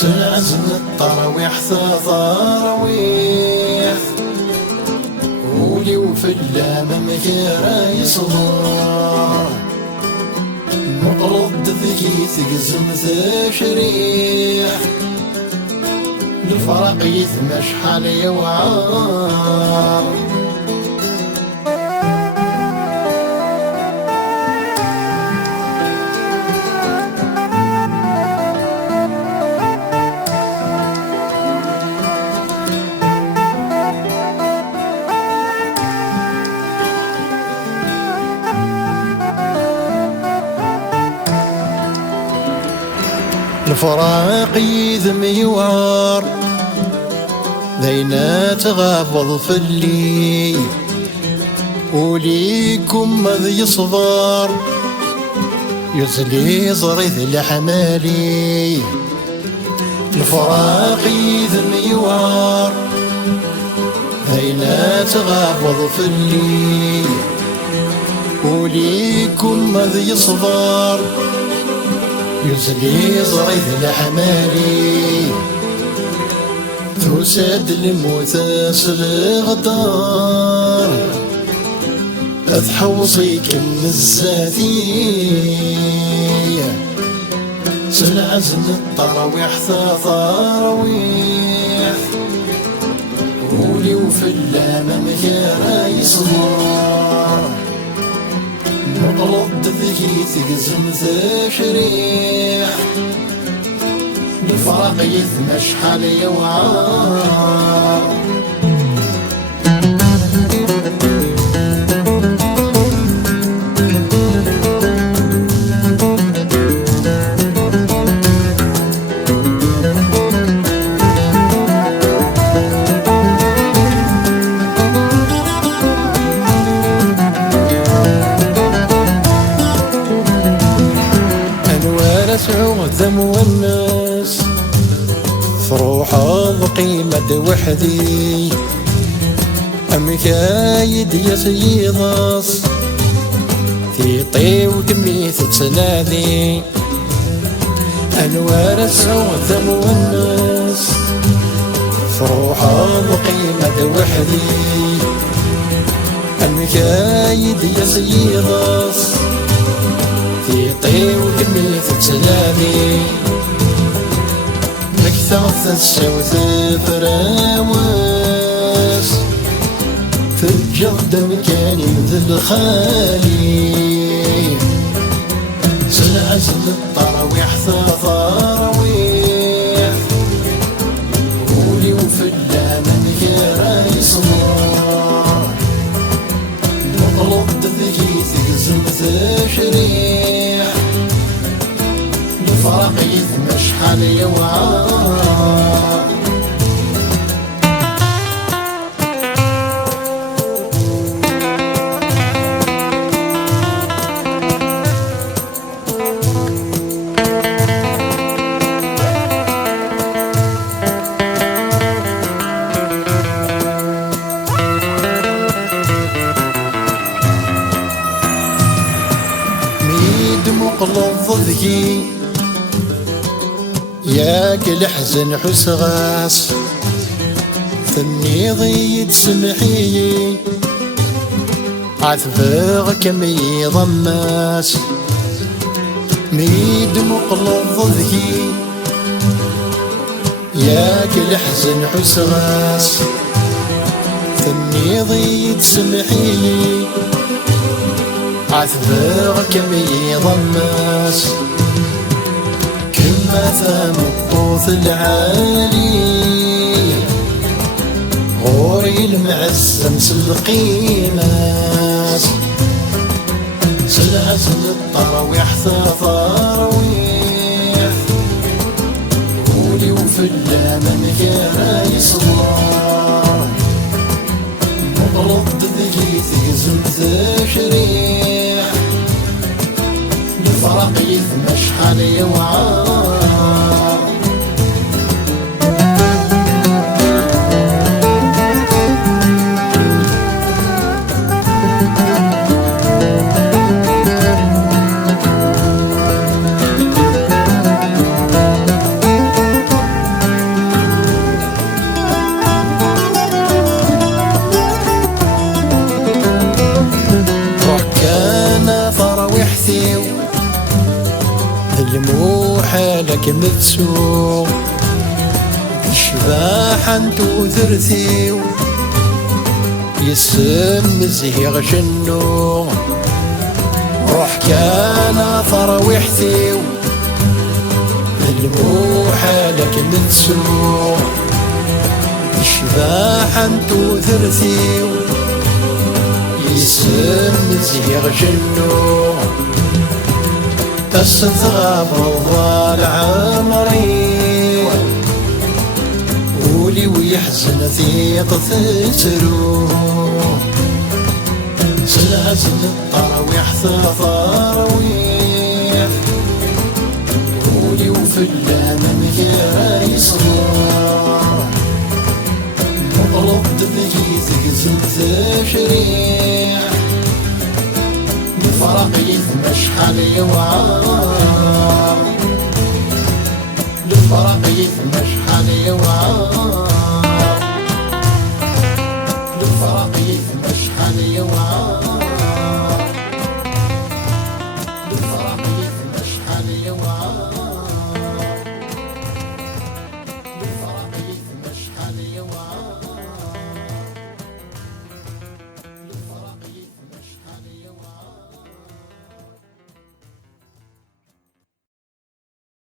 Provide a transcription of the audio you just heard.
تنعزم الطراويح ثراويح ولي وفلا ممكيرا يصدر مقرد ذكي تقزم تشريح الفرق يثمى شحال يوعار الفراق يذم يوعر ذينا تغافض في الليل وليكم مذ يصبر يزلي ظريث لحمالي الفراق يذم يوعر ذينا تغافض في الليل وليكم مذ يصبر يزلي ظريث لحمالي تساد الموتاس الغدار أتحوصيك الزاتي سنعزم الطراويح ثراويح ولي وفلا ممكيرا يصدر مقلد ذكي تقزم تشريح الفراق يثمى شحال يوعار ذم والناس فروح القيمة وحدي أمكايد يا سيداس في طي وكميت تنادي أنوار ذم والناس فروح القيمة وحدي أمكايد يا سيداس في طي وكمية تنادي مكثرت الصوت فراواس في الجرد مكاني مثل الخالي سنعزم الطراويح ثراويح ولي وفلا ممكيرا يصدر مقلد ذكي تقزم تشريح الفراق يثمى شحال يوعار مقلد ذكي ياك الحزن حسغاس ثني ضيد سمحي عتبغ كم يضماس ميد مقلد ذكي ياك الحزن حسغاس ثني ضيد سمحي عتبغ كم يضماس كما ثام الطوث العالي غوري المعزمس القيمات سلعزم الطراويح ثراويح ولي وفلا ممكيرا يصدر مقلد ذكي تقزم تشريح الفراق يثمى شحال يوعار الموحلك متسو الشباح انتو ثرثيو يسم زهيغ شنو روح كان فروحتيو الموحلك متسو الشباح انتو ثرثيو يسم زهيغ شنو تستغاب ضال عمري ولي ويحزن ثيق ثترو سلاسل الطراويح ثراويح ولي وفلان مكير يصغر مطلب تذكيزك زلت شريح الفرق يثمش حالي وعار الفرق يثمش